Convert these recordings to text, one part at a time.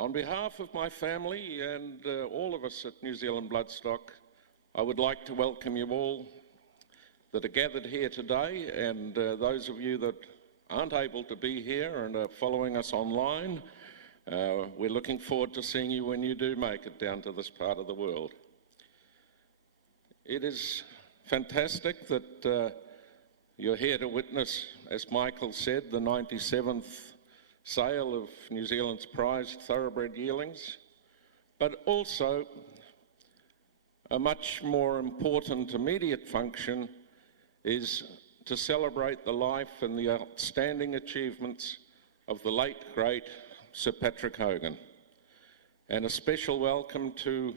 On behalf of my family and all of us at New Zealand Bloodstock, I would like to welcome you all that are gathered here today, and those of you that aren't able to be here and are following us online. We're looking forward to seeing you when you do make it down to this part of the world. It is fantastic that you're here to witness, as Michael said, the 97th sale of New Zealand's prized thoroughbred yearlings, but also a much more important immediate function is to celebrate the life and the outstanding achievements of the late, great Sir Patrick Hogan. And a special welcome to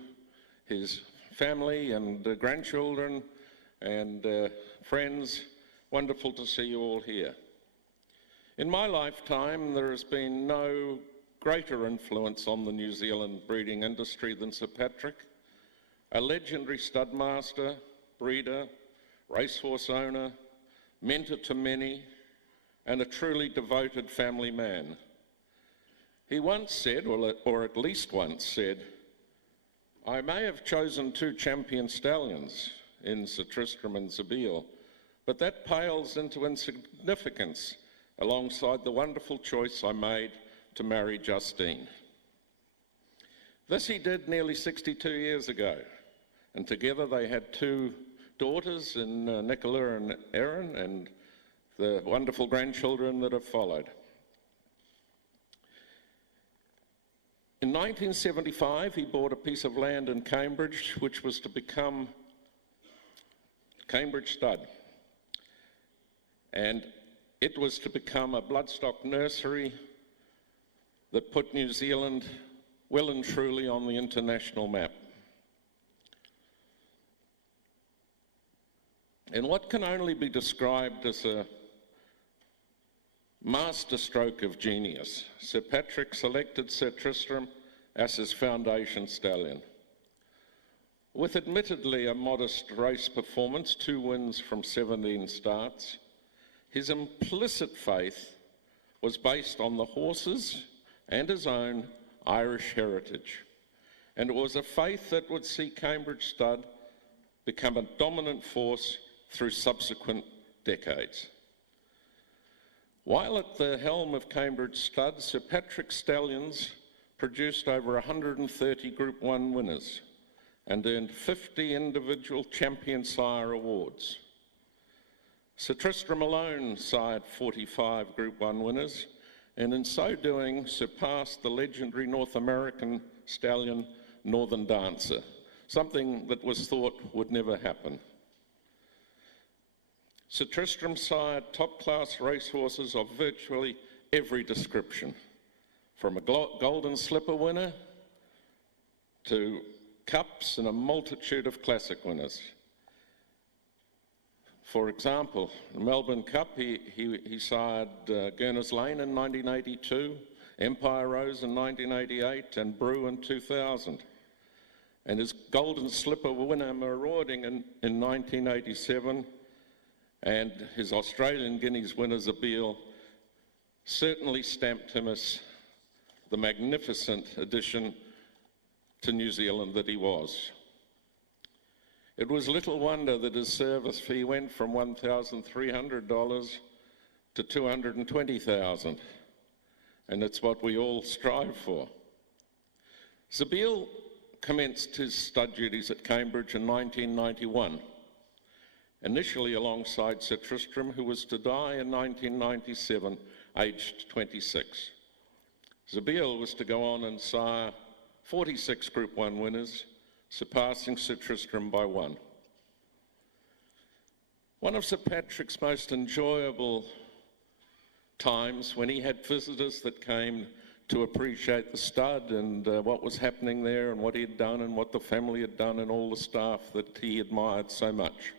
his family and grandchildren and friends. Wonderful to see you all here. In my lifetime, there has been no greater influence on the New Zealand breeding industry than Sir Patrick, a legendary stud master, breeder, racehorse owner, mentor to many, and a truly devoted family man. He once said, or at least once said, "I may have chosen 2 champion stallions in Sir Tristram and Zabeel, but that pales into insignificance alongside the wonderful choice I made to marry Justine." This he did nearly 62 years ago, and together they had 2 daughters in Nicola and Erin, and the wonderful grandchildren that have followed. In 1975, he bought a piece of land in Cambridge, which was to become Cambridge Stud. And it was to become a bloodstock nursery that put New Zealand well and truly on the international map. In what can only be described as a masterstroke of genius, Sir Patrick selected Sir Tristram as his foundation stallion. With admittedly a modest race performance, 2 wins from 17 starts, his implicit faith was based on the horses and his own Irish heritage. And it was a faith that would see Cambridge Stud become a dominant force through subsequent decades. While at the helm of Cambridge Stud, Sir Patrick's stallions produced over 130 Group 1 winners and earned 50 individual champion sire awards. Sir Tristram alone sired 45 Group 1 winners, and in so doing surpassed the legendary North American stallion Northern Dancer, something that was thought would never happen. Sir Tristram sired top-class racehorses of virtually every description, from a Golden Slipper winner to cups and a multitude of classic winners. For example, the Melbourne Cup, he sired Gurner's Lane in 1982, Empire Rose in 1988, and Brew in 2000. And his Golden Slipper winner, Marauding, in 1987, and his Australian Guineas winner, Zabeel, certainly stamped him as the magnificent addition to New Zealand that he was. It was little wonder that his service fee went from $1,300 to $220,000, and it's what we all strive for. Zabeel commenced his stud duties at Cambridge in 1991, initially alongside Sir Tristram, who was to die in 1997, aged 26. Zabeel was to go on and sire 46 Group 1 winners, surpassing Sir Tristram by 1. One of Sir Patrick's most enjoyable times when he had visitors that came to appreciate the stud and what was happening there and what he had done and what the family had done and all the staff that he admired so much.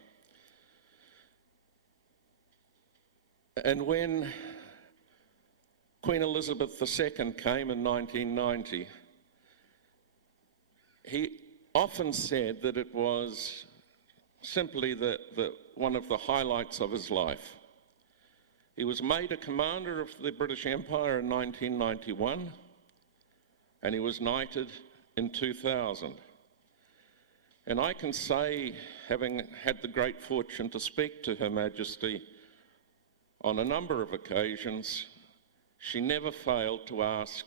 And when Queen Elizabeth II came in 1990, he often said that it was simply one of the highlights of his life. He was made a commander of the British Empire in 1991, and he was knighted in 2000. And I can say, having had the great fortune to speak to Her Majesty on a number of occasions, she never failed to ask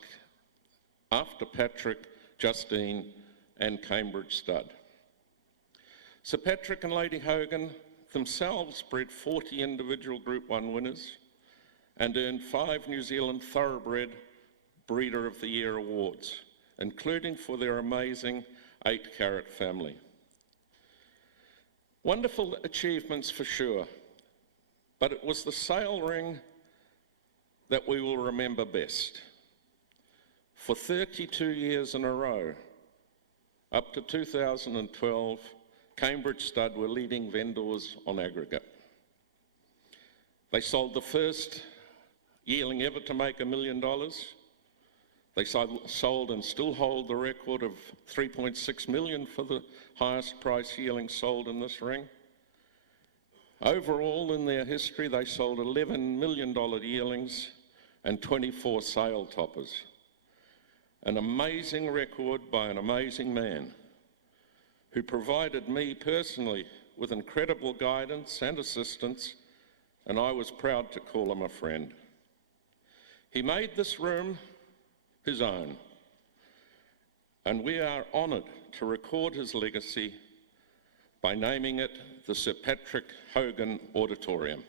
after Patrick, Justine, and Cambridge Stud. Sir Patrick and Lady Hogan themselves bred 40 individual Group 1 winners and earned 5 New Zealand Thoroughbred Breeder of the Year awards, including for their amazing 8-carat family. Wonderful achievements for sure, but it was the sale ring that we will remember best. For 32 years in a row, up to 2012, Cambridge Stud were leading vendors on aggregate. They sold the first yearling ever to make $1 million. They sold and still hold the record of $3.6 million for the highest price yearling sold in this ring. Overall, in their history, they sold $11 million yearlings and 24 sale toppers. An amazing record by an amazing man who provided me personally with incredible guidance and assistance, and I was proud to call him a friend. He made this room his own, and we are honoured to record his legacy by naming it the Sir Patrick Hogan Auditorium.